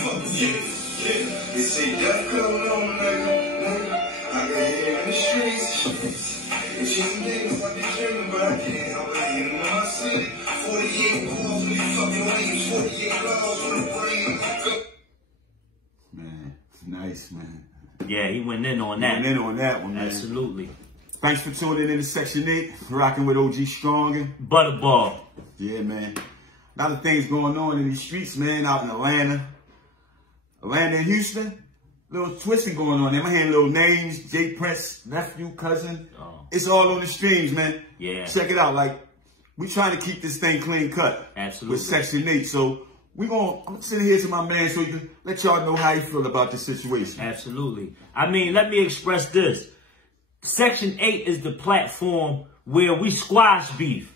They say death coming on, nigga. I can hear in the streets. It's just niggas I be dreaming, but I can't help it. You know I see it. 48 calls when you fucking waves. 48 laws on the brain. Man, it's nice, man. Yeah, he went in on that. Went in on that one, man. Absolutely. Thanks for tuning in to Section 8. Rocking with OG Strong and Butterball. Yeah, man. A lot of things going on in these streets, man, out in Atlanta. Atlanta and Houston. Little twisting going on there. I'm hearing little names. J Prince, nephew, cousin. Oh. It's all on the streams, man. Yeah. Check it out. Like, we trying to keep this thing clean cut. Absolutely. With Section 8. So I'm gonna sit here to my man so he can let y'all know how he feel about this situation. Absolutely. I mean, let me express this. Section 8 is the platform where we squash beef.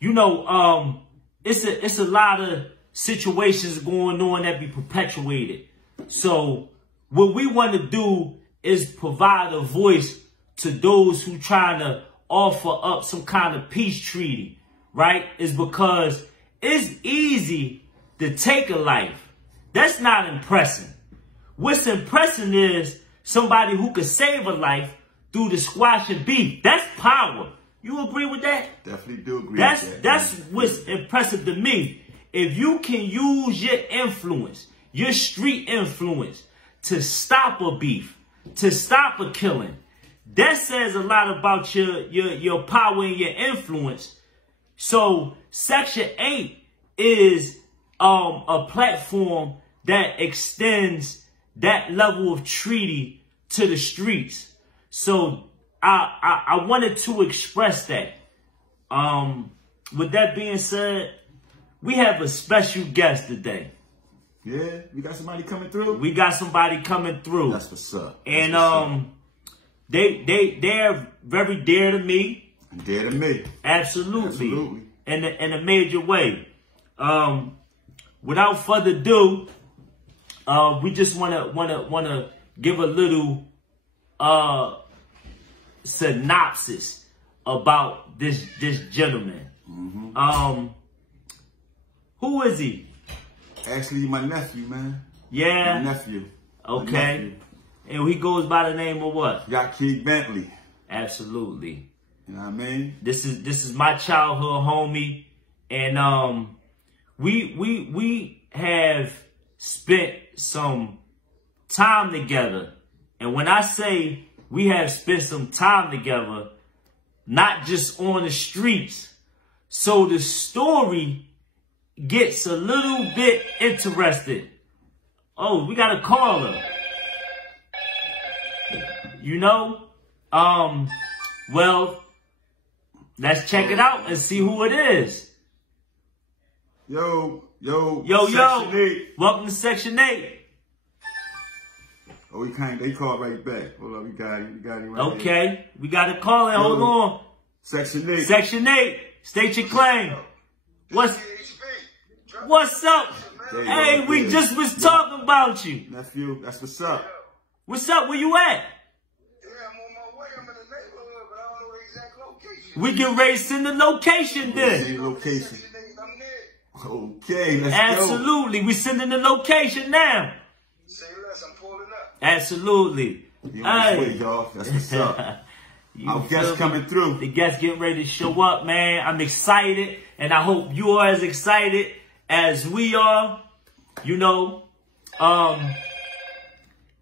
You know, it's a lot of situations going on that be perpetuated. So what we want to do is provide a voice to those who trying to offer up some kind of peace treaty, right? Is because it's easy to take a life. That's not impressing. What's impressing is somebody who could save a life through the squash of beef. That's power. You agree with that? Definitely do agree with that. That's what's impressive to me. If you can use your influence, your street influence, to stop a beef, to stop a killing, that says a lot about your power and your influence. So Section 8 is a platform that extends that level of treaty to the streets. So I wanted to express that. With that being said, we have a special guest today. Yeah, we got somebody coming through. We got somebody coming through. That's what's up. And they're very dear to me. Dear to me. Absolutely. Absolutely. In a major way. Without further ado, we just wanna give a little synopsis about this gentleman. Mm-hmm. Who is he? Actually, my nephew, man. Yeah. My nephew. Okay. My nephew. And he goes by the name of what? Yakee Bentley. Absolutely. You know what I mean? This is my childhood homie, and we have spent some time together. And when I say we have spent some time together, not just on the streets. So the story gets a little bit interested. Oh, we got a caller. You know? Well, let's check it out and see who it is. Yo. Section 8. Welcome to Section 8. Oh, they called right back. Hold on, we got him right Okay, here. We got a caller. Hold on. Section 8. Section 8. State your claim. What's up? Hey, we just was talking about you. Nephew, that's what's up. What's up? Where you at? Yeah, I'm on my way. I'm in the neighborhood, but I don't know the exact location. We get ready to send the location then. Send location. Okay, let's go. Absolutely. We sending the location now. Say less, I'm pulling up. Absolutely. You on his way, dog. That's what's up. Our guest coming through. The guest getting ready to show up, man. I'm excited, and I hope you are as excited as we are. You know,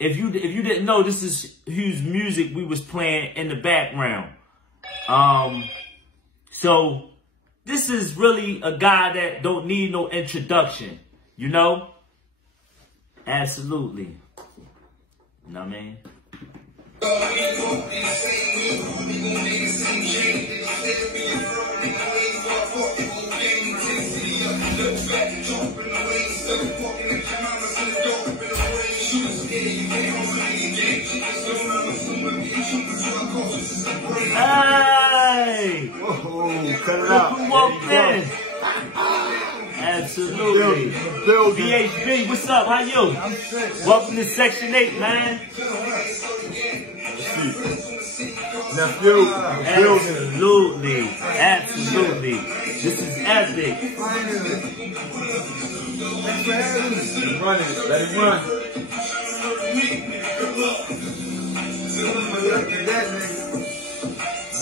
if you didn't know, this is whose music we was playing in the background. So this is really a guy that don't need no introduction, you know? Absolutely. You know what I mean? Hey! Whoa, cut it out. Who walked in? Absolutely. VHB, what's up? How you? I'm straight. Welcome to Section 8, man. nephew. Absolutely. Absolutely. This is epic. Run it. Let it run.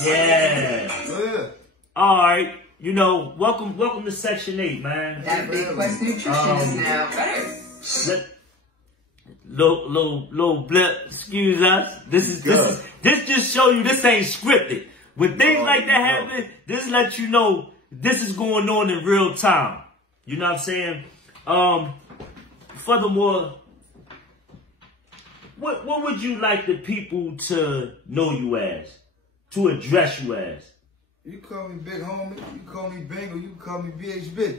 Yeah. All right. You know, welcome to Section 8, man. That big Quest Nutrition is now better. Little blip, excuse us. This just show you this ain't scripted. When things like that happen, this let you know this is going on in real time. You know what I'm saying? Furthermore, what would you like the people to know you as? To address you as? You call me Big Homie, you call me Bing, or you can call me BHB.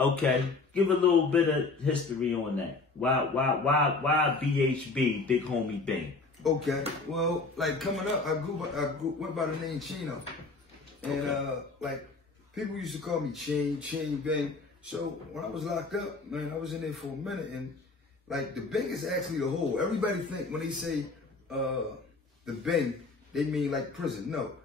Okay, give a little bit of history on that. Why BHB, Big Homie Bing? Okay, well, like coming up, I went by the name Chino, and like people used to call me Chin Bing. So when I was locked up, man, I was in there for a minute, and like the Bing is actually the hole. Everybody think when they say the Bing, they mean like prison. No.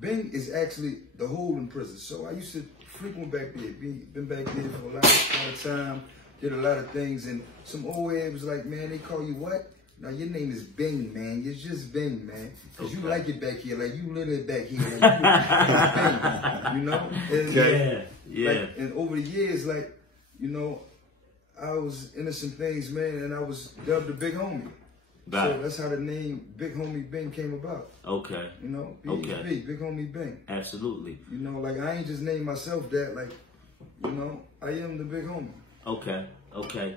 Bing is actually the hole in prison. So I used to frequent back there, been back there for a lot of time, did a lot of things, and some old head was like, man, they call you what? Now your name is Bing, man. It's just Bing, man. Cause you like it back here, like you live it back here. Like Bing, you know? And, yeah. Like, and over the years, like, you know, I was into some things, man, and I was dubbed the Big Homie. Right. So that's how the name Big Homie Bing came about. Okay. You know, Okay. Big Homie Bing. Absolutely. You know, like I ain't just named myself that. Like, you know, I am the Big Homie. Okay. Okay.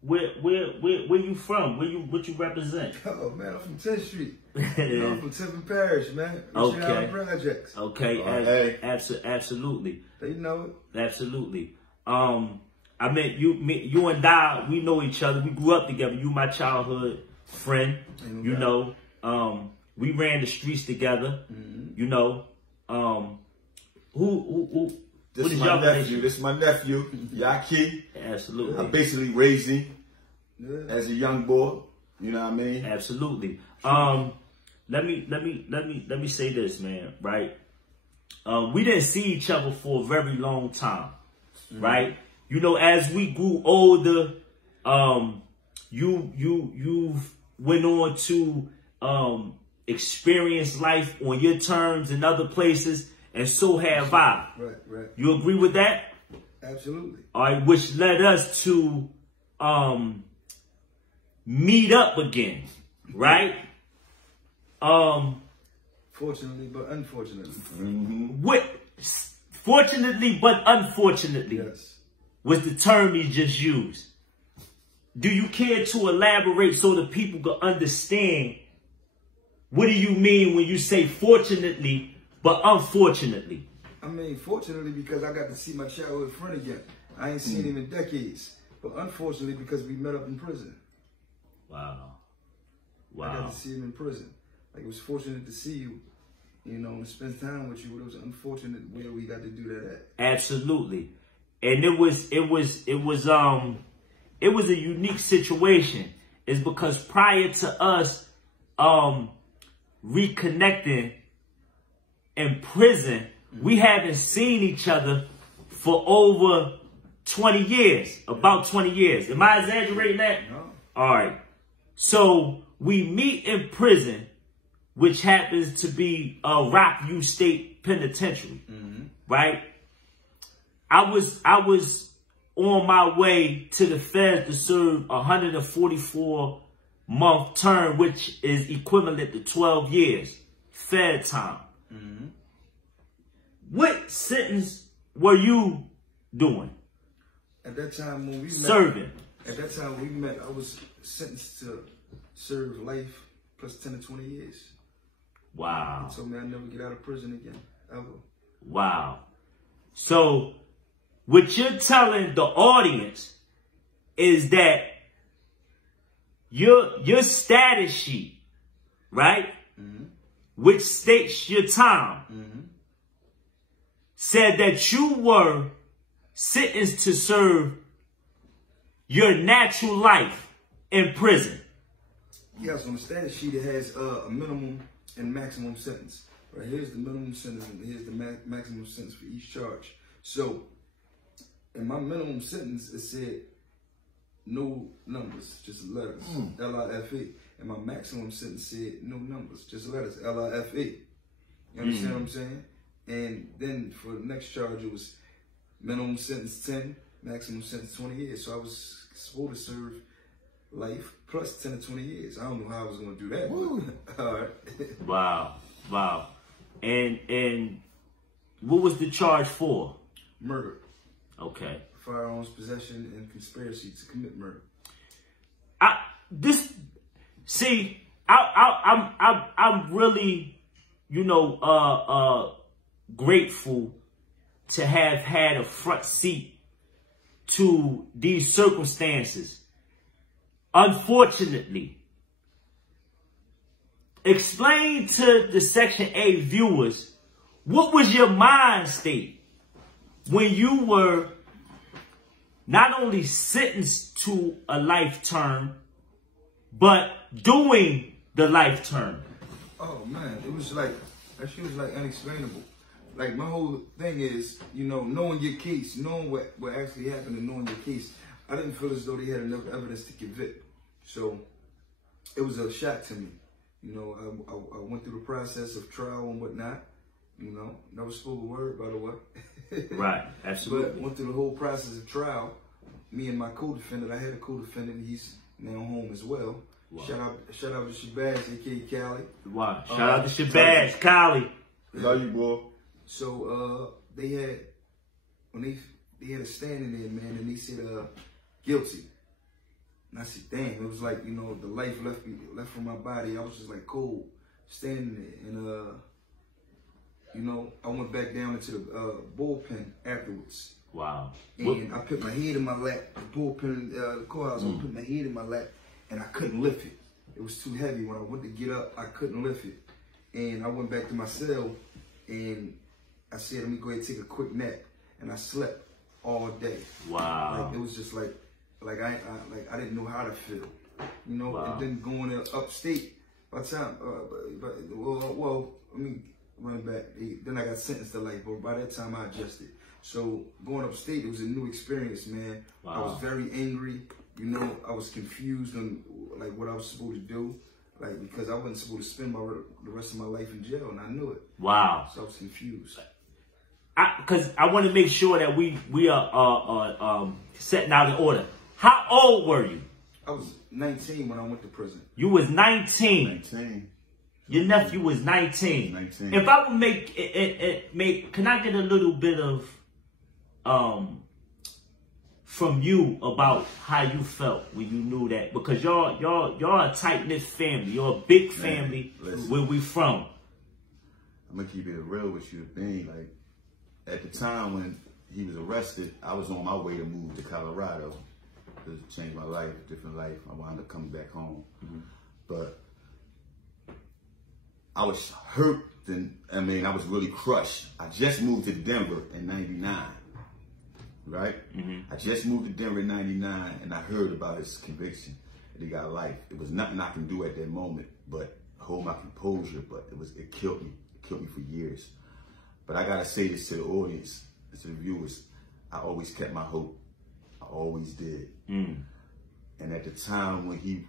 Where you from? What you represent? Oh man, I'm from 10th Street. You know, I'm from Tiffin Parish, man. Okay. Projects. Okay. Absolutely. They know it. Absolutely. I mean, you and Di, we know each other. We grew up together. You my childhood friend. You know, we ran the streets together. You know, who This is my nephew. This is my nephew, Yakee. Absolutely. I basically raised him as a young boy. You know what I mean? Absolutely. Let me say this, man. Right. We didn't see each other for a very long time. Right. You know, as we grew older, you've went on to experience life on your terms in other places, and so have I. Right. You agree with that? Absolutely. All right, which led us to meet up again, right? Fortunately, but unfortunately. Fortunately, but unfortunately. Yes. Was the term you just used. Do you care to elaborate so the people can understand what do you mean when you say fortunately, but unfortunately? I mean, fortunately, because I got to see my childhood friend again. I ain't seen him in decades. But unfortunately, because we met up in prison. Wow. I got to see him in prison. Like, it was fortunate to see you, you know, and spend time with you. But it was unfortunate where we got to do that at. Absolutely. And it was a unique situation. It's because prior to us reconnecting in prison, we haven't seen each other for over 20 years, about 20 years. Am I exaggerating that? No. All right. So we meet in prison, which happens to be Rockview State Penitentiary, right? I was on my way to the feds to serve a 144-month term, which is equivalent to 12 years, fed time. What sentence were you doing? At that time when we met, serving. At that time when we met, I was sentenced to serve life plus 10 to 20 years. Wow. They told me I'd never get out of prison again, ever. Wow. So what you're telling the audience is that your status sheet, right, which states your time, said that you were sentenced to serve your natural life in prison. Yes, on the status sheet it has a minimum and maximum sentence. Right, here's the minimum sentence and here's the maximum sentence for each charge. So, in my minimum sentence, it said no numbers, just letters, L-I-F-E. And my maximum sentence said no numbers, just letters, L-I-F-E. You understand what I'm saying? And then for the next charge, it was minimum sentence 10, maximum sentence 20 years. So I was supposed to serve life plus 10 to 20 years. I don't know how I was going to do that. But, all right. Wow. Wow. And what was the charge for? Murder. Okay. Firearms possession and conspiracy to commit murder. I'm really, grateful to have had a front seat to these circumstances. Unfortunately, explain to the Section 8 viewers, what was your mind state when you were not only sentenced to a life term, but doing the life term? Oh man, it was like, that shit was like unexplainable. Like my whole thing is, knowing your case, knowing what actually happened and knowing your case. I didn't feel as though they had enough evidence to convict. So it was a shock to me. I went through the process of trial and whatnot. Never spoke a word, by the way. Right, absolutely. But went through the whole process of trial. Me and my co-defendant, I had a co-defendant. He's now home as well. Wow. Shout out to Shabazz, aka Cali. Wow. Shout out to Shabazz, Cali. Love you, boy. So they had a stand in there, man, and they said guilty. And I said, damn, it was like, the life left from my body. I was just like cold, standing there. And I went back down into the bullpen afterwards. Wow. And I put my head in my lap. The bullpen, the courthouse, I put my head in my lap, and I couldn't lift it. It was too heavy. When I went to get up, I couldn't lift it. And I went back to my cell, and I said, let me go ahead and take a quick nap. And I slept all day. Wow. Like, it was just like I didn't know how to feel. Wow. And then going upstate, by the time, let me run back. Then I got sentenced to life, but by that time I adjusted. So going upstate, it was a new experience, man. Wow. I was very angry. I was confused on like what I was supposed to do, like because I wasn't supposed to spend the rest of my life in jail, and I knew it. Wow. So I was confused. Because I want to make sure that we are setting out in order. How old were you? I was 19 when I went to prison. You was 19. 19. Your nephew was 19. 19. If I would make, can I get a little bit of from you about how you felt when you knew that? Because y'all a tight-knit family. You're a big family. Where we from. I'm gonna keep it real with you, thing. Like at the time when he was arrested, I was on my way to move to Colorado to change my life, different life. I wound up coming back home, but I was hurt. I was really crushed. I just moved to Denver in '99. Right? I just moved to Denver in '99, and I heard about his conviction, and he got life. It was nothing I can do at that moment, but hold my composure. But it killed me. It killed me for years. But I gotta say this to the audience, to the viewers: I always kept my hope. I always did. And at the time when he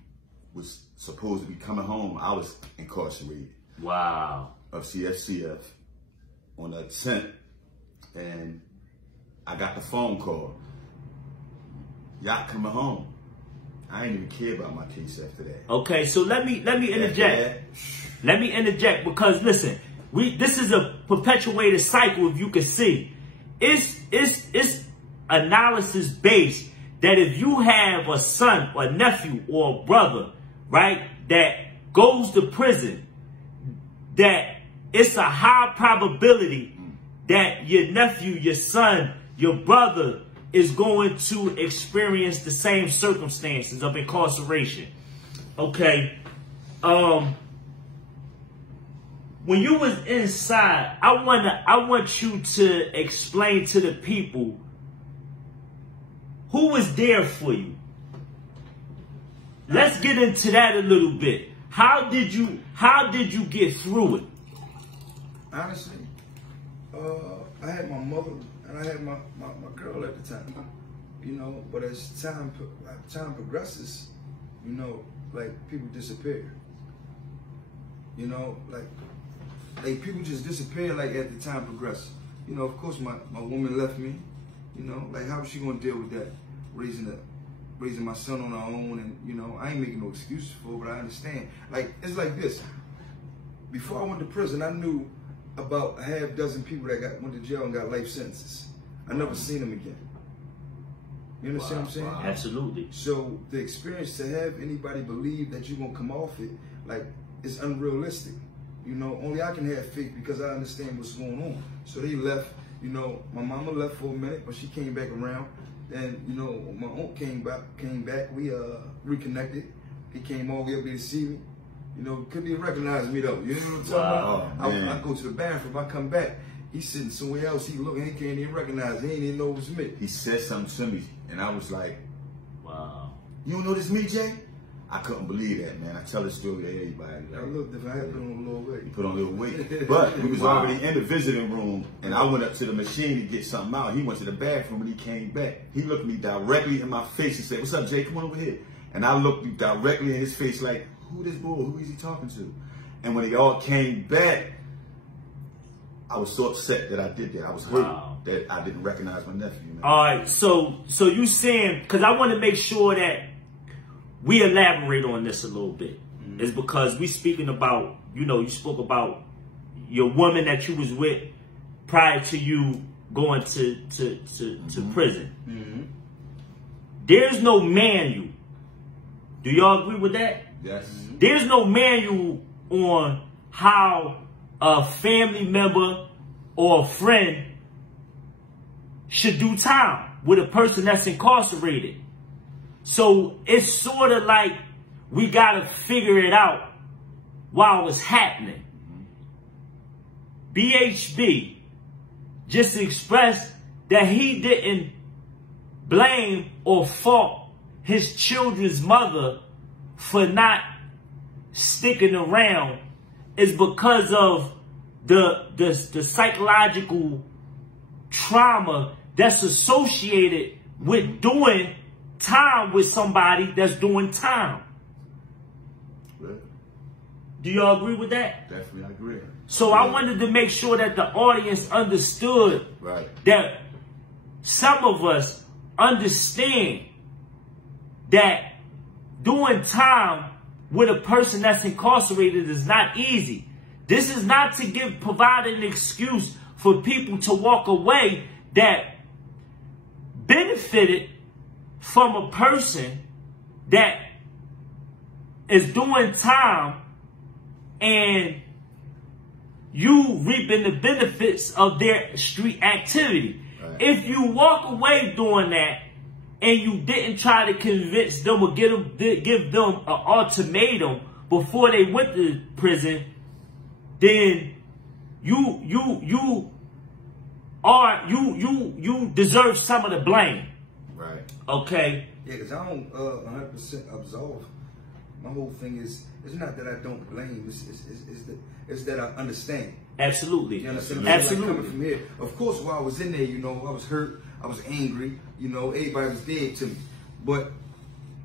was supposed to be coming home, I was incarcerated. Wow. Of CFCF on the 10th, and I got the phone call. Y'all coming home. I ain't even care about my case after that. Okay, so let me interject. Let me interject because listen, this is a perpetuated cycle. If you can see, it's analysis based that if you have a son or nephew or a brother, right, that goes to prison, that it's a high probability that your nephew, your son, your brother is going to experience the same circumstances of incarceration. Okay. When you was inside, I want you to explain to the people who was there for you. let's get into that a little bit. How did you get through it? Honestly, I had my mother and I had my girl at the time, you know, but as time progresses, you know, like people disappear. You know, like people just disappear like as the time progresses. You know, of course my woman left me, you know, like how was she gonna deal with that? Raising my son on her own, and you know, I ain't making no excuses for it, but I understand. Like, it's like this. Before I went to prison, I knew about a half dozen people that went to jail and got life sentences. I never seen them again. You understand what I'm saying? Wow. Absolutely. So the experience to have anybody believe that you're gonna come off it, like, it's unrealistic. You know, only I can have faith because I understand what's going on. So they left, you know, my mama left for a minute, but she came back around. And you know, my aunt came back, we reconnected. He came all the way up there to see me. You know, couldn't even recognize me though. You know what I'm talking about? I go to the bathroom, I come back, he's sitting somewhere else, he look and he can't even recognize, he ain't even know it was me. He said something to me, and I was like, wow. You don't know this me, Jay? I couldn't believe that, man. I tell this story to everybody. Like, I looked different, I had put on a little weight. He put on a little weight. But we was already in the visiting room, and I went up to the machine to get something out. He went to the bathroom, and he came back. He looked me directly in my face and said, what's up, Jay? Come on over here. And I looked directly in his face like, who this boy? Who is he talking to? And when they all came back, I was so upset that I did that. I was hurt that I didn't recognize my nephew, man. All right, so you saying, because I want to make sure that we elaborate on this a little bit, is because we speaking about, you know, you spoke about your woman that you was with prior to you going to prison. There's no manual. Do y'all agree with that? Yes. There's no manual on how a family member or a friend should do time with a person that's incarcerated. So it's sort of like we got to figure it out while it's happening. BHB just expressed that he didn't blame or fault his children's mother for not sticking around. Is because of the psychological trauma that's associated with doing time with somebody that's doing time. Right. Do y'all agree with that? Definitely, I agree. So I wanted to make sure that the audience understood that some of us understand that doing time with a person that's incarcerated is not easy. This is not to provide an excuse for people to walk away that benefited from a person that is doing time and you reaping the benefits of their street activity. Right. If you walk away doing that and you didn't try to convince them or give them an ultimatum before they went to prison, then you deserve some of the blame. Right. Okay. Yeah, because I don't 100% absolve. My whole thing is, it's not that I don't blame. It's that I understand. Absolutely. You understand? Absolutely. Like coming from here. Of course, while I was in there, you know, I was hurt. I was angry. You know, everybody was dead to me. But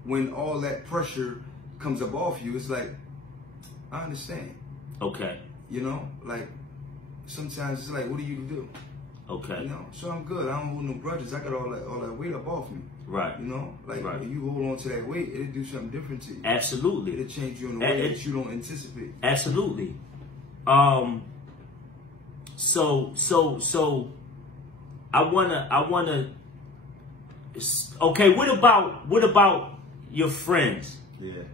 when all that pressure comes up off you, it's like, I understand. Okay. You know, like sometimes it's like, what do you do? Okay. You know, so I'm good. I don't hold no grudges. I got all that weight up off me. Right. You know, like when you hold on to that weight, it'll do something different to you. Absolutely. It'll change you in a way that you don't anticipate. Absolutely. So I wanna. Okay. What about your friends? Yeah.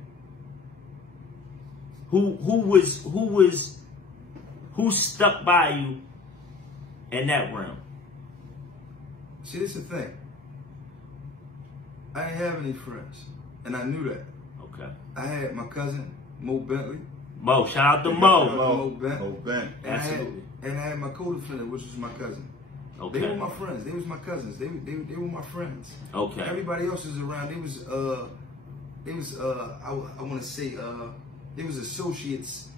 Who stuck by you in that realm? See, this is the thing. I didn't have any friends, and I knew that. Okay. I had my cousin, Mo Bentley. Mo, shout out to Mo. Mo Bent. Absolutely. And I had my co-defendant, which was my cousin. Okay. They were my friends. They was my cousins. They were my friends. Okay. Everybody else was around. They was they was I want to say they was associates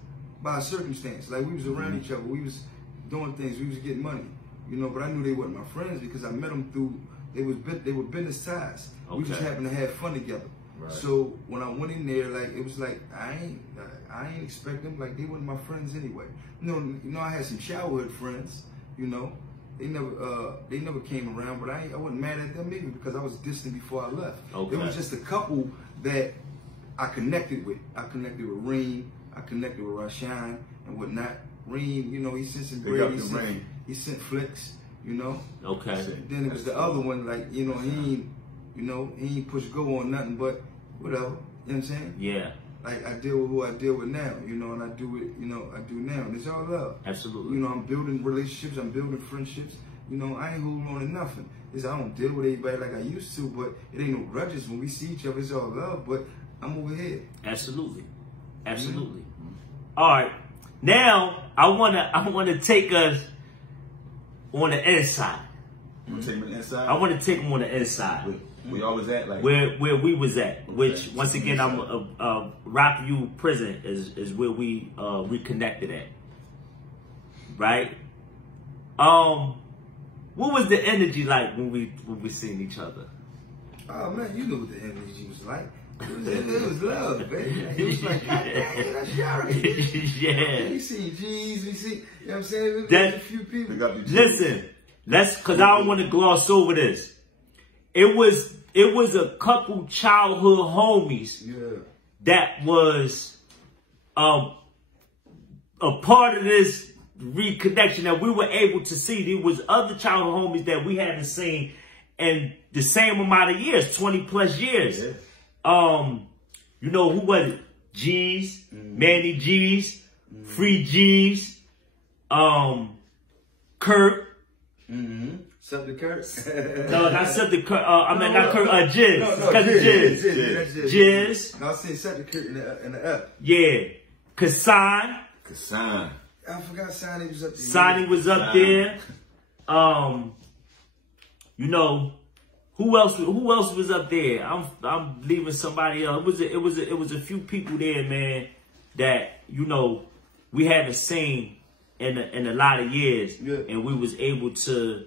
by circumstance. Like we was around each other, we was doing things, we was getting money, you know. But I knew they weren't my friends because I met them through. They were business ties. Okay. We just happened to have fun together. Right. So when I went in there, like it was like I ain't expect them. Like they weren't my friends anyway. You know, I had some childhood friends. You know, they never came around, but I wasn't mad at them either because I was distant before I left. Okay. It was just a couple that I connected with. I connected with Reem. I connected with Rashawn and whatnot. Reem, you know, he sent some bread. He sent flicks. You know. Okay. Then it was the other one, like he ain't push go on nothing, but whatever. You know what I'm saying? Yeah. Like I deal with who I deal with now, you know, and I do it, you know, I do now. And it's all love. Absolutely. You know, I'm building relationships, I'm building friendships. You know, I ain't holding on to nothing. I don't deal with anybody like I used to, but it ain't no grudges when we see each other. It's all love, but I'm over here. Absolutely. Absolutely. Mm-hmm. All right. Now I wanna take us on the inside. You want to take them on the inside? I want to take them on the inside. Where y'all was at? Like where we was at. Which, once again, I'm Rockview Prison is where we reconnected at. Right? What was the energy like when we seen each other? Oh man, you know what the energy was like. It was love, baby. It was like, God dang, that's y'all right. Yeah. We seen G's, we see, you know what I'm saying? There's a few people. Listen, cause I don't want to gloss over this. It was a couple childhood homies that was a part of this reconnection that we were able to see. There was other childhood homies that we hadn't seen in the same amount of years, 20 plus years. Yeah. You know, who was it? G's, Manny G's, Free G's, Kurt. Sub the Kurt? No, not Sub the Kurt. Not Kurt, Jizz. No, Cousin Jizz. Jizz. No, I said Sub the Kurt in the F. Yeah. Kassan. I forgot Sonny was up there. Sonny was up there. You know, who else was up there? I'm leaving somebody else. It was a few people there, man, that, you know, we haven't seen in a lot of years, and we was able to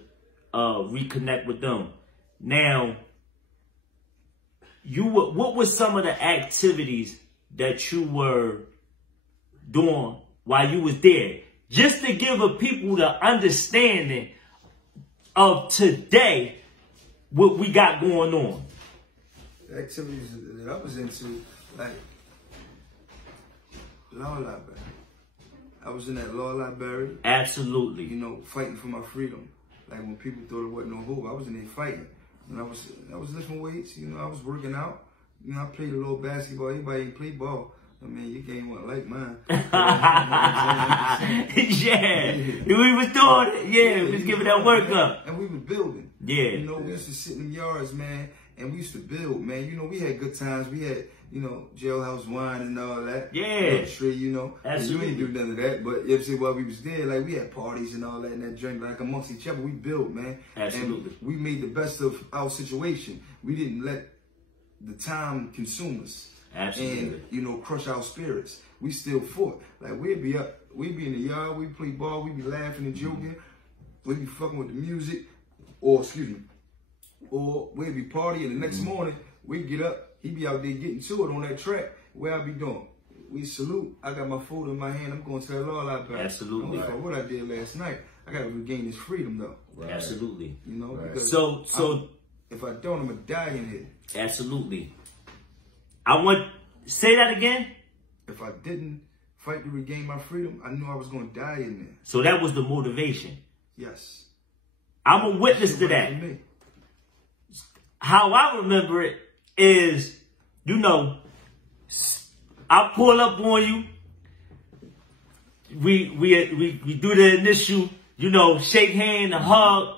reconnect with them. Now, what were some of the activities that you were doing while you was there? Just to give a people the understanding of today, what we got going on. The activities that I was into, like law library. I was in that law library. Absolutely. You know, fighting for my freedom. Like when people thought it wasn't no hope, I was in there fighting. And I was lifting weights, you know, I was working out. You know, I played a little basketball. Everybody ain't play ball. I mean, you can't want like mine. Yeah. We was doing it. Yeah, we was giving that work up. And we was building. Yeah. You know, we used to sit in the yards, man, and we used to build, man. You know, we had good times. We had, you know, jailhouse wine and all that. Yeah. Tree, you know. Absolutely. You ain't do none of that, but you know, see, while we was there, like, we had parties and all that and that drink, like, amongst each other. We built, man. Absolutely. And we made the best of our situation. We didn't let the time consume us. Absolutely. And, you know, crush our spirits. We still fought. Like, we'd be up, we'd be in the yard, we'd play ball, we'd be laughing and joking, we'd be fucking with the music, or we'd be partying, and the next morning, we'd get up, he'd be out there getting to it on that track, where I be doing. We salute, I got my food in my hand, I'm going to that law library. Absolutely. I don't know what I did last night. I got to regain this freedom, though. Right. Absolutely. You know, because so if I don't, I'm going to die in here. Absolutely. Say that again? If I didn't fight to regain my freedom, I knew I was going to die in there. So that was the motivation? Yes. I'm a witness to that. How I remember it is, you know, I pull up on you. We do the initial, you know, shake hand, a hug.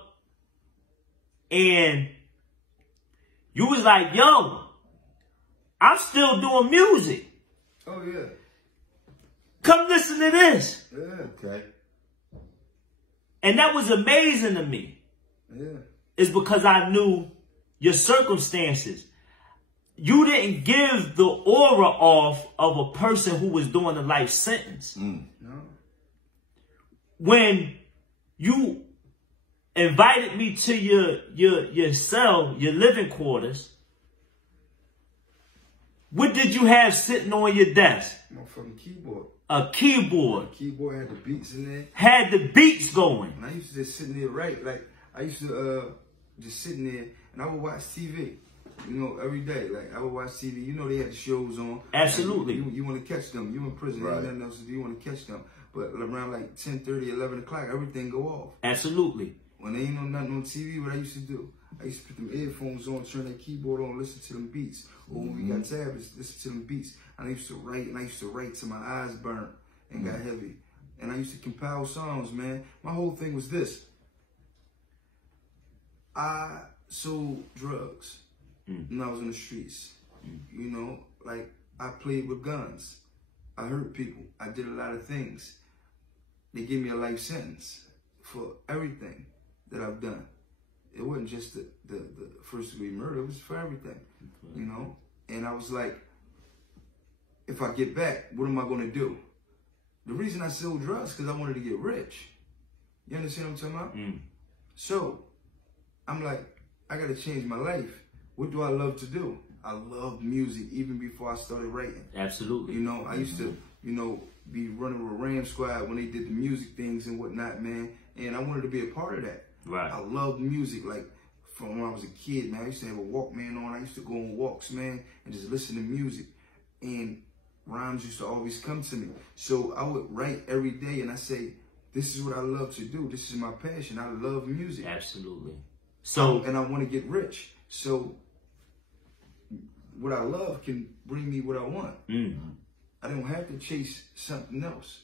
And you was like, yo, I'm still doing music. Oh, yeah. Come listen to this. Yeah. Okay. And that was amazing to me. Yeah. It's because I knew your circumstances. you didn't give the aura off of a person who was doing a life sentence. No. When you invited me to your cell, your living quarters, what did you have sitting on your desk? Motherfucking keyboard. A keyboard. The keyboard had the beats in there. Had the beats going. And I used to just sit in there, right? Like, I used to just sit in there and I would watch TV. You know, every day. Like, I would watch TV. You know they had the shows on. Absolutely. You want to catch them. You in prison. Right. Ain't nothing else to do. You want to catch them. But around like 10:30, 11 o'clock, everything go off. Absolutely. When they ain't no nothing on TV, what I used to do, I used to put them earphones on, turn that keyboard on, listen to them beats. Or when we got tablets, listen to them beats. And I used to write, and I used to write till my eyes burnt and got heavy. And I used to compile songs, man. My whole thing was this. I sold drugs when I was in the streets. You know, like, I played with guns. I hurt people. I did a lot of things. They gave me a life sentence for everything that I've done. It wasn't just the first degree murder. It was for everything, you know? And I was like, if I get back, what am I going to do? The reason I sold drugs because I wanted to get rich. You understand what I'm talking about? So I'm like, I got to change my life. What do I love to do? I loved music even before I started writing. Absolutely. You know, I used to, you know, be running with Ram Squad when they did the music things and whatnot, man. And I wanted to be a part of that. Right. I loved music, like, from when I was a kid, man. I used to have a Walkman on. I used to go on walks, man, and just listen to music. And rhymes used to always come to me. So I would write every day, and I say, this is what I love to do. This is my passion. I love music. Absolutely. So, and I want to get rich. So what I love can bring me what I want. I don't have to chase something else.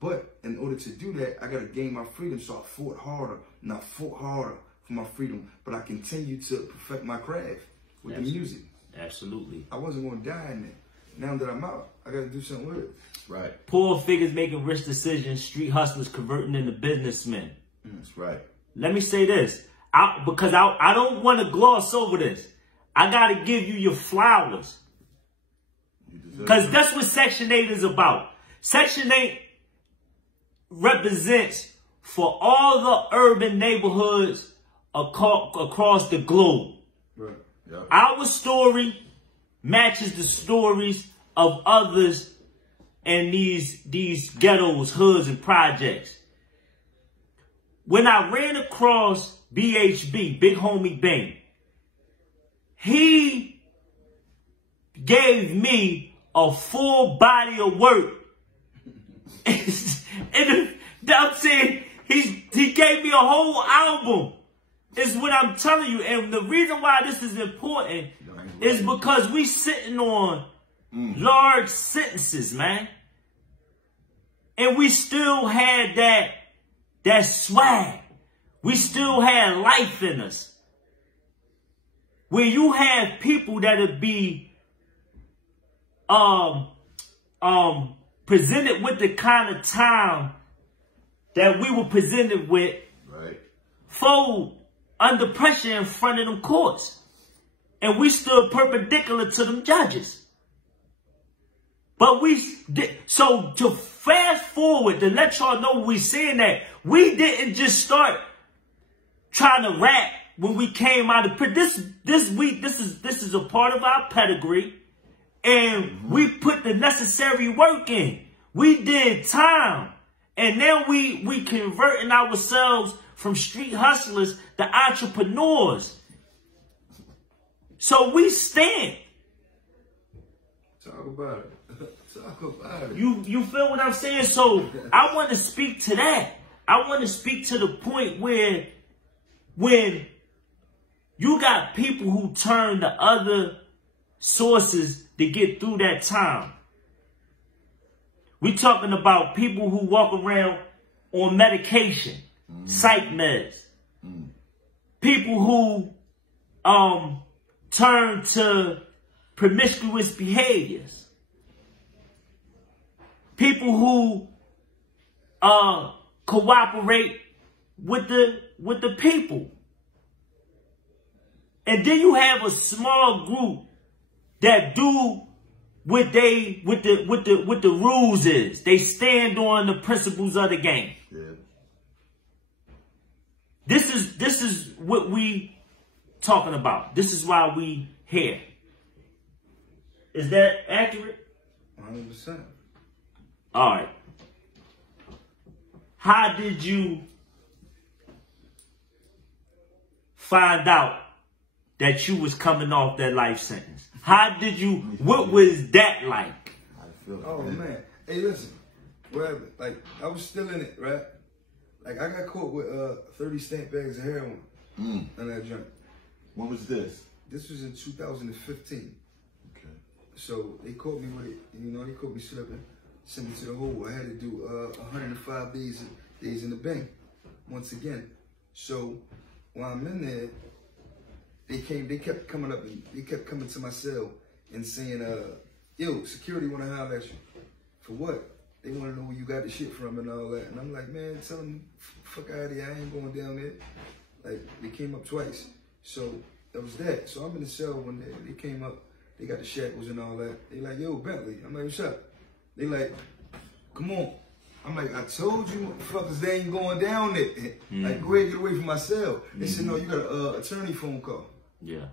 But in order to do that, I got to gain my freedom. So I fought harder, and I fought harder for my freedom. But I continue to perfect my craft with the music. Absolutely. I wasn't going to die in there. Now that I'm out, I got to do something with it. Right. Poor figures making rich decisions, street hustlers converting into businessmen. That's right. Let me say this, because I don't want to gloss over this. I got to give you your flowers. Because that's what Section 8 is about. Section 8 represents for all the urban neighborhoods across the globe. Right. Yep. Our story matches the stories of others in these ghettos, hoods, and projects. When I ran across BHB, Big Homie Bang, he gave me a full body of work. And I'm saying he gave me a whole album. Is what I'm telling you. And the reason why this is important is because we sitting on large sentences, man. And we still had that swag. We still had life in us. Where you have people that'll be presented with the kind of time that we were presented with, Right. fold under pressure in front of them courts. And we stood perpendicular to them judges. But so to fast forward, to let y'all know we saying that, we didn't just start trying to rap when we came out of prison. This is a part of our pedigree. And we put the necessary work in. We did time. And now we converting ourselves from street hustlers to entrepreneurs. So we stand. Talk about it. Talk about it. You feel what I'm saying? So I want to speak to that. I want to speak to the point where when you got people who turn to other sources to get through that time. We talking about people who walk around on medication, psych meds. People who turn to promiscuous behaviors. People who cooperate with the people. And then you have a small group that do what the rules is. They stand on the principles of the game. Yeah. This is what we talking about. This is why we here. Is that accurate? 100%. All right. How did you find out that you was coming off that life sentence? How did you, what was that like? Oh, man. Hey, listen. Well, like, I was still in it, right? Like, I got caught with 30 stamp bags of heroin in that joint. When was this? This was in 2015. Okay. So they caught me with it, you know, they caught me slipping, sent me to the hole. I had to do 105 days in the bank once again. So while I'm in there, they kept coming up and they kept coming to my cell and saying, yo, security want to holler at you. For what? They want to know where you got the shit from and all that. And I'm like, man, tell them, fuck out of here, I ain't going down there. Like, they came up twice. So that was that. So I'm in the cell one day. They came up, they got the shackles and all that. They like, yo, Bentley. I'm like, what's up? They like, come on. I'm like, I told you motherfuckers, they ain't going down there. Like, go ahead, get away from my cell. They said, no, you got an attorney phone call. Yeah.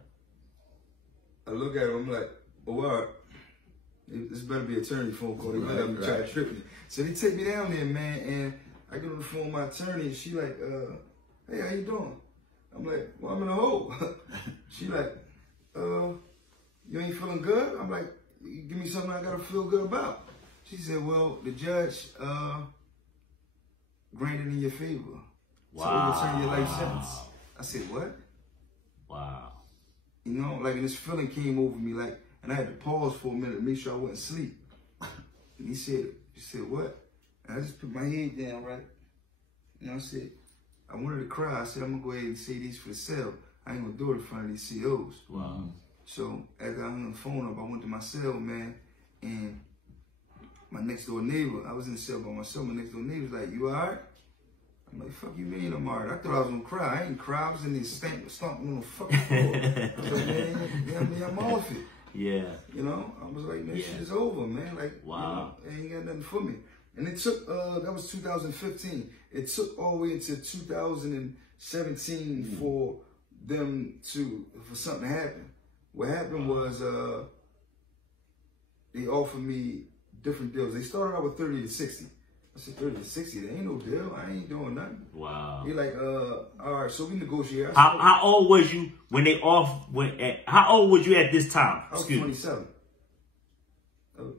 I look at him, I'm like, oh, all right. This better be an attorney phone call. They better try to trip me. So they take me down there, man, and I get on the phone with my attorney, and she like, hey, how you doing? I'm like, well, I'm in a hole. She like, you ain't feeling good? I'm like, give me something I gotta feel good about. She said, well, the judge granted in your favor. Wow. To overturn your life sentence. I said, what? Wow. You know, like, and this feeling came over me, like, and I had to pause for a minute to make sure I wasn't asleep. And he said, what? And I just put my head down, right? And I said, I wanted to cry. I said, I'm going to go ahead and say these for the cell. I ain't going to do it in front of these COs. Wow. So after I hung the phone up, I went to my cell, man, and my next door neighbor, I was in the cell by myself, my next door neighbor's like, you all right? I'm like, fuck you mean I'm all right? I thought I was going to cry. I ain't cry. I was in there stomping on the fucking floor. I was like, man, I'm off it. Yeah. You know, I was like, man, shit is over, man. Like, wow. You know, ain't got nothing for me. And it took, that was 2015. It took all the way into 2017 for them for something to happen. What happened was, they offered me different deals. They started out with 30 to 60. I said, 30 to 60, there ain't no deal. I ain't doing nothing. Wow. He like, all right, so we negotiated. How old was you when they how old was you at this time? I was 27.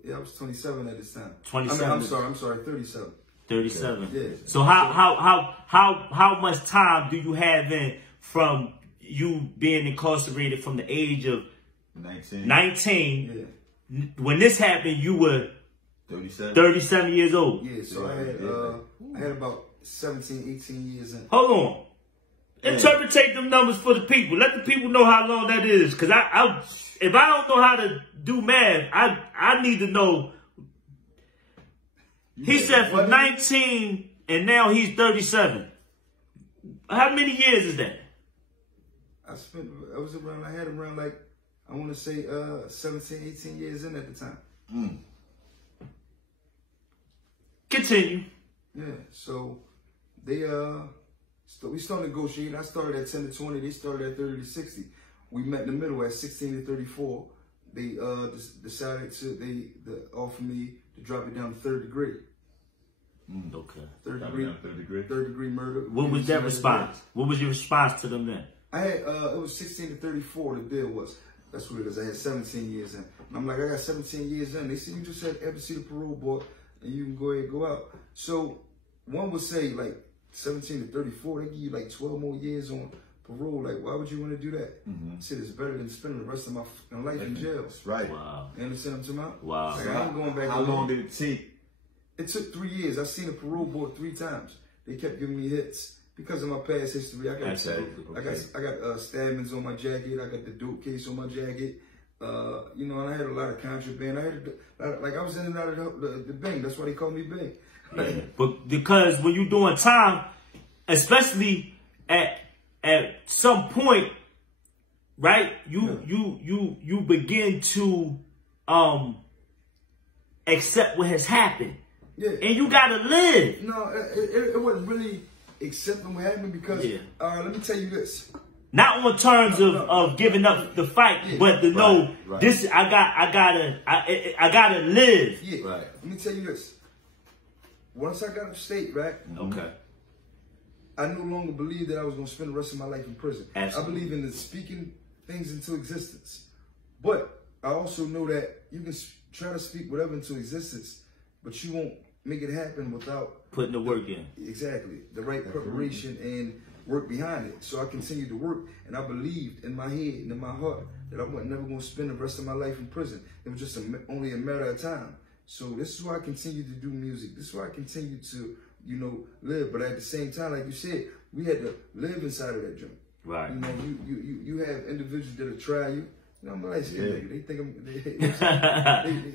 Yeah, I was 27 at this time. 27. I mean, I'm sorry, 37. 37. Yeah. So how much time do you have in from you being incarcerated from the age of 19? Yeah. When this happened, you were 37 years old. Yeah, so I had about 17, 18 years in. Hold on. Interpretate them numbers for the people. Let the people know how long that is. Because if I don't know how to do math, I need to know. He said from 19 and now he's 37. How many years is that? I had around like, I want to say 17, 18 years in at the time. Continue. Yeah, so they we started negotiating. I started at 10 to 20. They started at 30 to 60. We met in the middle at 16 to 34. They decided to offer me to drop it down to third degree. Okay. Third degree murder. What was that response? What was your response to them then? I had it was 16 to 34. The deal was. That's what it is. I had 17 years in. And I'm like, I got 17 years in. They said you just had to see the parole board and you can go ahead and go out. So one would say like 17 to 34, they give you like 12 more years on parole. Like, why would you want to do that? I said, it's better than spending the rest of my life in jail. That's right. Wow. You understand what I'm talking about? Wow. Like, I ain't going back. How long did it take? It took 3 years. I seen the parole board 3 times. They kept giving me hits because of my past history. I got stabbings on my jacket. I got the dope case on my jacket. You know, and I had a lot of contraband. I was in and out of the bank. That's why they call me bank. Yeah. But because when you're doing time, especially at some point, right? You begin to accept what has happened. Yeah. And you gotta live. No, it wasn't really accepting what happened because let me tell you this. Not on terms of giving up the fight, but to know this I gotta live. Yeah. Right. Let me tell you this. Once I got upstate, right? Okay. I no longer believed that I was gonna spend the rest of my life in prison. Absolutely. I believe in the speaking things into existence. But I also know that you can try to speak whatever into existence, but you won't make it happen without putting the work in. Exactly. The right preparation and work behind it. So I continued to work, and I believed in my head and in my heart that I wasn't never going to spend the rest of my life in prison. It was just only a matter of time. So this is why I continue to do music. This is why I continue to, you know, live. But at the same time, like you said, we had to live inside of that joint. Right. You know, you have individuals that'll try you. You know, I'm a light-skinned nigga. They think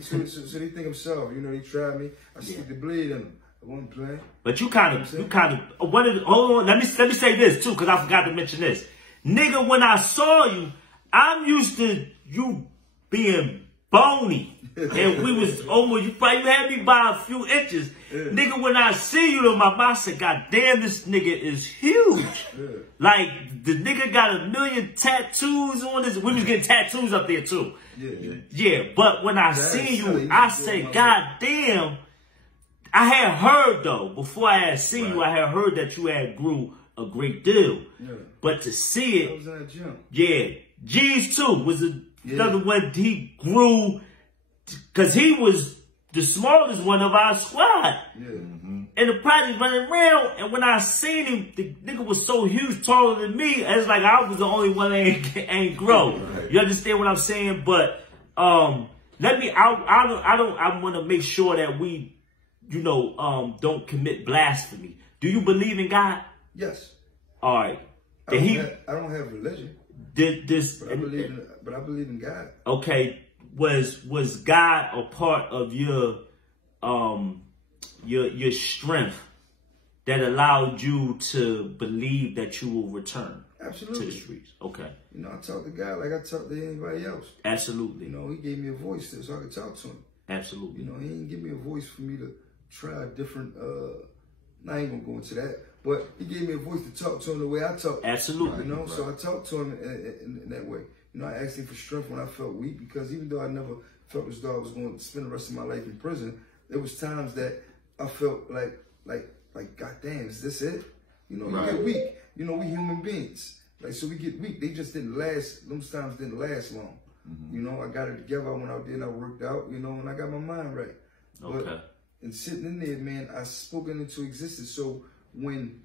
so they think I'm soft. You know, they try me. I stick the blade in them. I wasn't playing. But you kind of, hold on, let me say this too, because I forgot to mention this. Nigga, when I saw you, I'm used to you being bony. And we was almost, you had me by a few inches. Nigga, when I see you in my mind, I said, God damn, this nigga is huge. Like, the nigga got 1 million tattoos on this. We was getting tattoos up there too. Yeah, but when I seen you, I said, God damn. I had heard though, before I had seen you, I had heard that you had grew a great deal. But to see it, G's too was another one. He grew because he was the smallest one of our squad. And the project running around, and when I seen him, the nigga was so huge, taller than me. It's like I was the only one that ain't grow. You understand what I'm saying? But I want to make sure that we, you know, don't commit blasphemy. Do you believe in God? Yes. All right. I don't have religion. But I believe in God. Okay. Was God a part of your strength that allowed you to believe that you will return Absolutely. to the streets? Okay. You know, I talk to God like I talk to anybody else. Absolutely. You know, he gave me a voice so I could talk to him. Absolutely. You know, he didn't give me a voice for me to try a different, I ain't gonna go into that, but he gave me a voice to talk to him the way I talk. Absolutely. You know, so I talked to him in that way. You know, I asked him for strength when I felt weak, because even though I never felt as though I was going to spend the rest of my life in prison, there was times that I felt like, God damn, is this it? You know, you get weak. You know, we human beings. Like, so we get weak. They just didn't last, those times didn't last long. You know, I got it together. I went out there and I worked out, you know, and I got my mind right. But, and sitting in there, man, I spoke it into existence. So when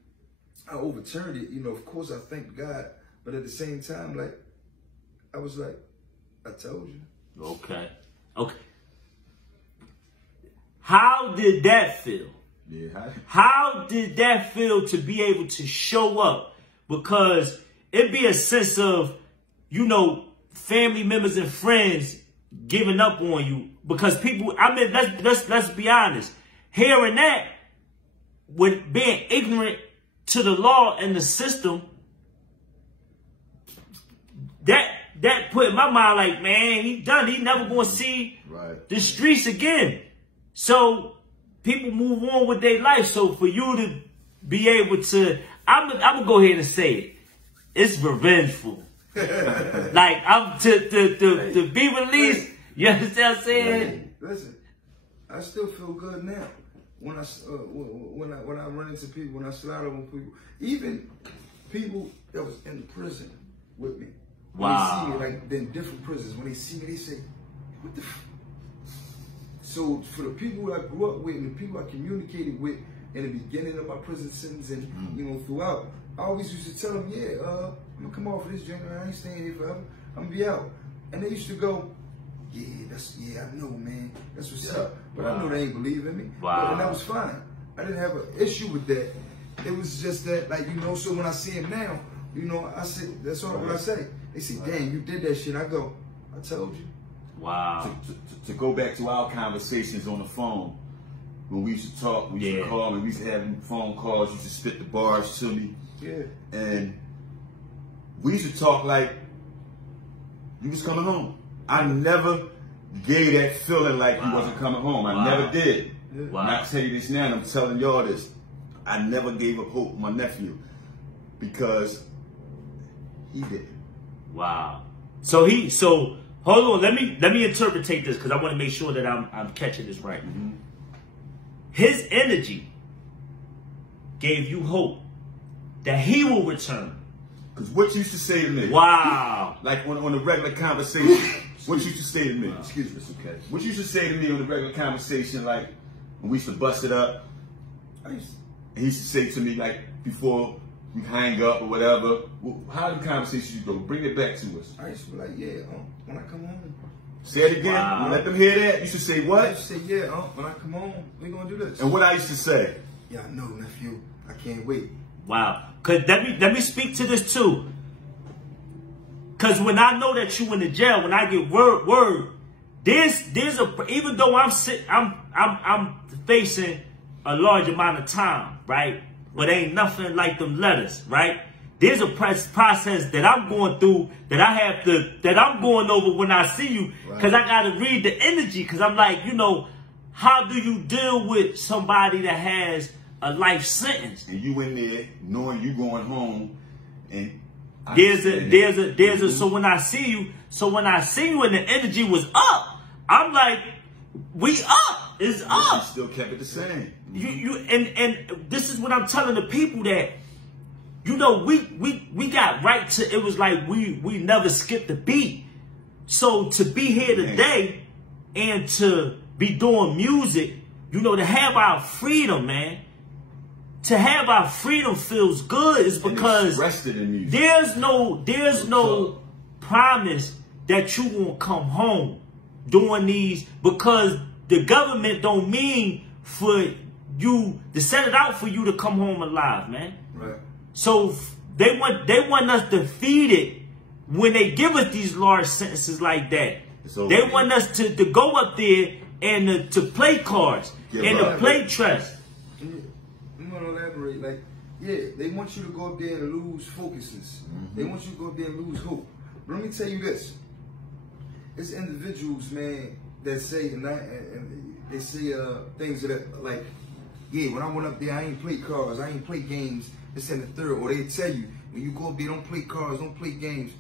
I overturned it, you know, of course I thanked God, but at the same time, like, I was like, I told you. Okay. How did that feel? How did that feel to be able to show up? Because it'd be a sense of, you know, family members and friends giving up on you. Because people, I mean, let's be honest. Hearing that, with being ignorant to the law and the system, that put in my mind like, man, he done. He never gonna see the streets again. So people move on with their life. So for you to be able to, I'm gonna go ahead and say it. It's revengeful. Like I'm to be released. You understand what I'm saying? Listen, I still feel good now when I run into people, when I slide over people, even people that was in prison with me. When they see me, like in different prisons, when they see me, they say, "What the?" So for the people I grew up with and the people I communicated with in the beginning of my prison sentence and you know throughout, I always used to tell them, "Yeah, I'm gonna come off of this joint. I ain't staying here forever. I'm gonna be out." And they used to go, "Yeah, I know, man. That's what's up." But I know they ain't believe in me. And that was fine. I didn't have an issue with that. It was just that, like, you know, so when I see him now, you know, I said, that's all what I say. They say, "Dang, you did that shit." I go, "I told you." Wow. To go back to our conversations on the phone, when we used to talk, we used to call, and we used to have phone calls, you used to spit the bars to me. And we used to talk like you was coming home. I never gave that feeling like you wasn't coming home. I never did. Wow. And I tell you this now, and I'm telling y'all this. I never gave up hope on my nephew because he did. Wow. So hold on, let me interpretate this because I want to make sure that I'm catching this right. Mm-hmm. His energy gave you hope that he will return. Because what you used to say to me, Wow. like on a regular conversation, what you used to say to me, Excuse me. okay? What you used to say to me on a regular conversation, like when we used to bust it up, he used to say to me, like before we hang up or whatever, well, how the conversations go? Bring it back to us. I used to be like, yeah, when I come home. Say it again. Wow. Let them hear that. You should say what? I used to say, yeah, when I come home, we gonna do this. And what I used to say. Yeah, I know, nephew. I can't wait. Wow. Cause let me speak to this too. Cause when I know that you in the jail, when I get word, there's even though I'm facing a large amount of time, right? But ain't nothing like them letters, right? There's a process that I'm going through that I'm going over when I see you, because I got to read the energy, because I'm like, you know, how do you deal with somebody that has a life sentence? And you in there knowing you going home, and so when I see you and the energy was up, I'm like, we up, it's up. You still kept it the same. And this is what I'm telling the people, that you know, we got right to, it was like we never skipped a beat. So to be here today and to be doing music, you know, to have our freedom, man. To have our freedom feels good is because rested in music. there's no promise that you won't come home doing these, because the government don't mean for you to set it out for you to come home alive, man. Right. So they want us defeated when they give us these large sentences like that. They want us to go up there and to play cards and to play chess. I'm gonna elaborate. Like, yeah, they want you to go up there and lose focuses. They want you to go up there and lose hope. But let me tell you this: it's individuals, man, that say and they say things that like, yeah, when I went up there, I ain't play cards, I ain't play games. This and the third, or they tell you when you go up there, don't play cards, don't play games.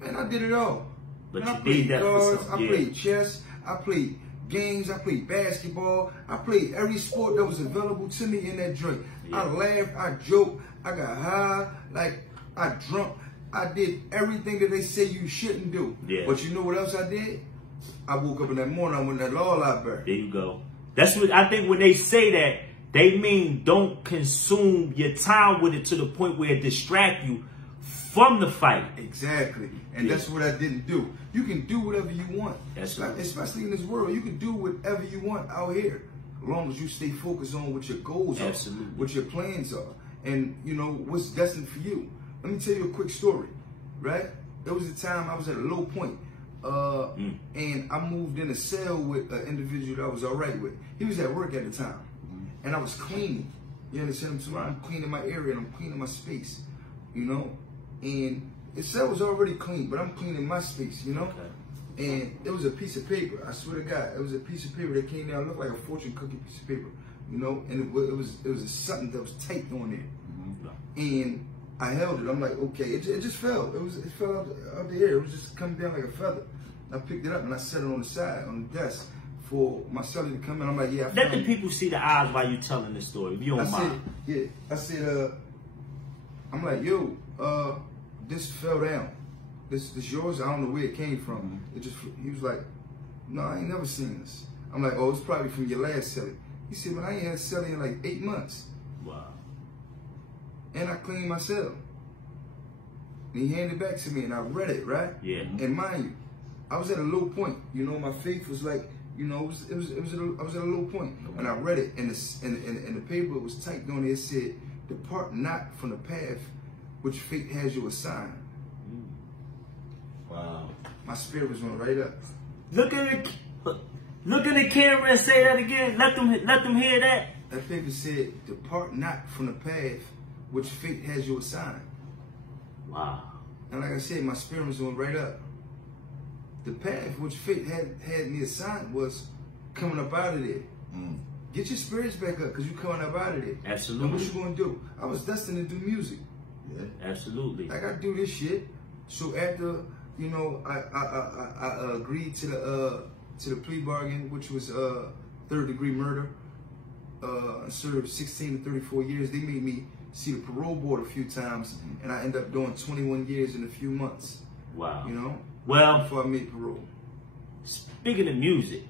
Man, I did it all. But man, you I played need that cards, for I played chess, I played games, I played basketball, I played every sport that was available to me in that joint. I laughed, I joked, I got high, like I drunk, I did everything that they say you shouldn't do. But you know what else I did? I woke up in that morning, I went to that law library. There you go. That's what I think when they say that, they mean don't consume your time with it to the point where it distract you from the fight. Exactly. And that's what I didn't do. You can do whatever you want. That's like, especially in this world. You can do whatever you want out here, as long as you stay focused on what your goals are, what your plans are, and you know what's destined for you. Let me tell you a quick story, right? There was a time I was at a low point, and I moved in a cell with an individual that I was all right with. He was at work at the time. And I was cleaning, you understand? So I'm cleaning my area and I'm cleaning my space, you know? And the cell was already clean, but I'm cleaning my space, you know? And it was a piece of paper, I swear to God, it was a piece of paper that came down, looked like a fortune cookie piece of paper, you know? And it was something that was taped on there. And I held it, I'm like, okay, it just fell. It fell out the air, it was just coming down like a feather. I picked it up and I set it on the side, on the desk, for my son to come in. I'm like, yeah. Let the people see the eyes while you telling this story, if you don't mind. I said, I'm like, yo, this fell down. This yours? I don't know where it came from. He was like, no, I ain't never seen this. I'm like, oh, it's probably from your last cellie. He said, man, I ain't had a cellie in like 8 months. Wow. And I cleaned my cell. And he handed it back to me and I read it, right? Yeah. And mind you, I was at a low point. You know, my faith was like, you know, I was at a low point, and I read it, and the paper was typed on it. It said, "Depart not from the path which fate has you assigned." Wow. My spirit was going right up. Look at the camera and say that again. Let them hear that. That paper said, "Depart not from the path which fate has you assigned." Wow. And like I said, my spirit was going right up. the path which fate had me assigned was coming up out of there. Get your spirits back up, because you coming up out of there. Absolutely. And what you gonna do? I was destined to do music. Yeah. Absolutely. Like, I do this shit. So after, you know, I agreed to the plea bargain, which was 3rd-degree murder. I served 16 to 34 years. They made me see the parole board a few times, and I ended up doing 21 years in a few months. Wow. You know? Well, before I made parole. Speaking of music,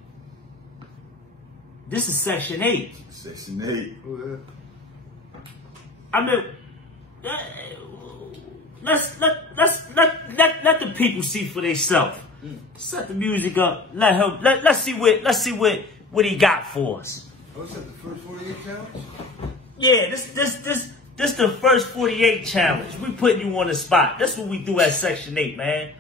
this is Section 8. Section 8. Oh, yeah. I mean, let the people see for themselves. Set the music up. Let's see what he got for us. Oh, is that the first 48 challenge? Yeah, this the first 48 challenge. We putting you on the spot. That's what we do at Section 8, man.